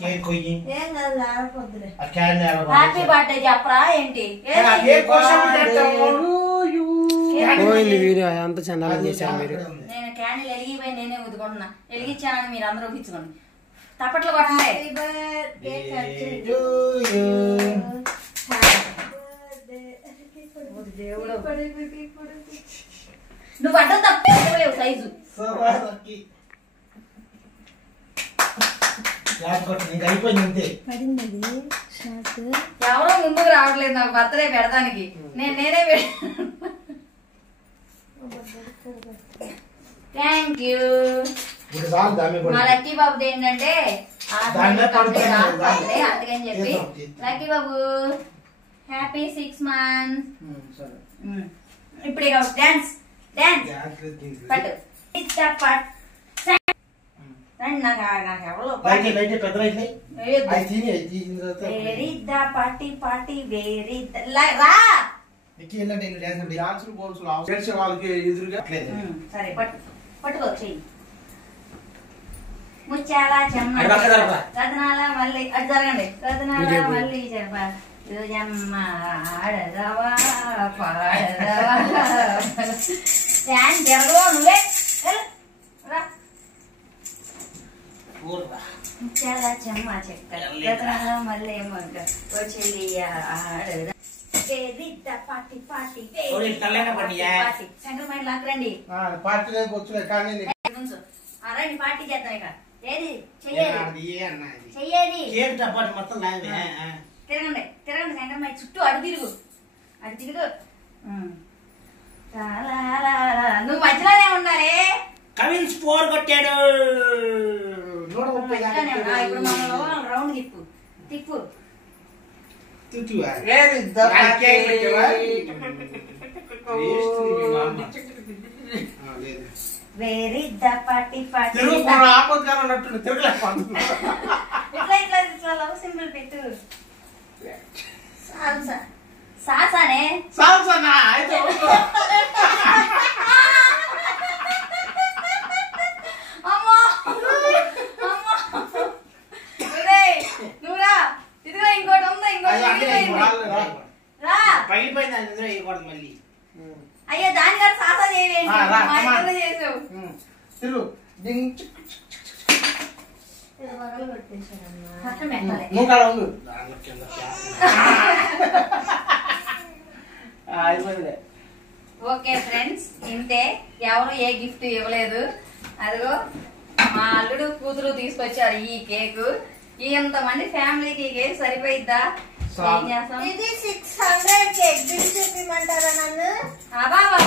Cake కొయ్యి ఏం కాదు ఆడపోద్దులే. హ్యాపీ బర్త్డే చెప్పరా ఏంటి? పోయింది వీడియో అంతా చందాలు చేశారు మీరు. నేను క్యాండిల్ వెలిగిపోయి నేనే ఊదుకుంటున్నా. వెలిగించానని మీరు అందరూ ఊహించుకోండి. తప్పట్లు కొట్టండి. Happy birthday to you. దేవుడు నువ్వు అడ్డం తప్పలేవు సైజు. ఎవరో ముందుకు రావట్లేదు నాకు బర్త్డే పెడతానికి. నేనే థ్యాంక్ యూ. మా లక్కీ బాబు ఏంటంటే అందుకని చెప్పి లక్కీ బాబు హ్యాపీ 6 months. ఇప్పుడు డాన్స్ డాన్స్ పట్టు రండి. నాకు ఎవరో where's the party party where's రా. సరే పట్టుకో చెయ్యి. ముచ్చాల చెమ్మ రతనాల మళ్ళీ అటు జరగండి. రతనాల మళ్ళీ చెప్ప ఆడదవా పాడదవా డాన్స్ జరగో నువ్వే రా. ముచ్చాల చెమ్మ చెక్క రతనాల మళ్ళీ మగ్గ వచ్చి ఆడదా పార్టీ పార్టీ శంకరమైన లాక్కరండి. రండి పార్టీ చేద్దాం. ఇక ఏది చెయ్యేది తిరగండి తిరగండి. శంకరమైన చుట్టూ అడు తిరుగు నువ్వు మధ్యలోనే ఉండాలి. కవిన్స్ 4 కొట్టాడు. ఇప్పుడు మనం రౌండ్ తిప్పు వేరీ ద పార్టీ పార్టీ ఇట్లా లవ్ సింబల్ పెట్టు. సాసానే అమ్మా నువ్వురా. ఇదిగో ఇంకోటి ఉందా? ఇంకోటి మళ్ళీ అయ్యో దానికాడ సాసా చేయండి. చేసావు ఓకే ఫ్రెండ్స్, ఇంతే. ఎవరు ఏ గిఫ్ట్ ఇవ్వలేదు. అదిగో మా అల్లుడు కూతురు తీసుకొచ్చారు ఈ కేక్. ఇంతమంది ఫ్యామిలీకి ఈ కేక్ సరిపోయిద్దా? ఇది 600 కేక్ బిల్ చెప్పమంటారా నన్ను? అబాబా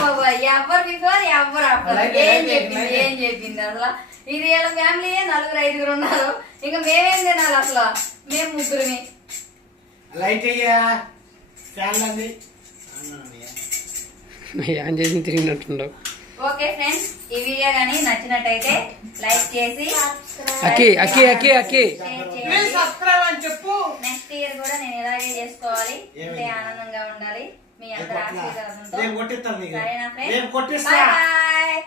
ఎవరు బిఫోర్ ఎవరు ఆఫ్టర్ ఏం చెప్పింది అసలు. ఇది వీళ్ళ ఫ్యామిలీ 4-5 ఉన్నారు. ఇంకా మేమేం తినాలి అసలు? మేము ముగ్గురిని. తిరిగినట్టుండవు. ఓకే ఫ్రెండ్స్, ఈ వీడియో గానీ నచ్చినట్టయితే లైక్ చేసి నెక్స్ట్ ఇయర్ కూడా నేను ఇలాగే చేసుకోవాలి. ఇంతే ఆనందంగా ఉండాలి. మీ అందరి ఆశీర్వాదంతో. సరేనా ఫ్రెండ్స్? Bye bye.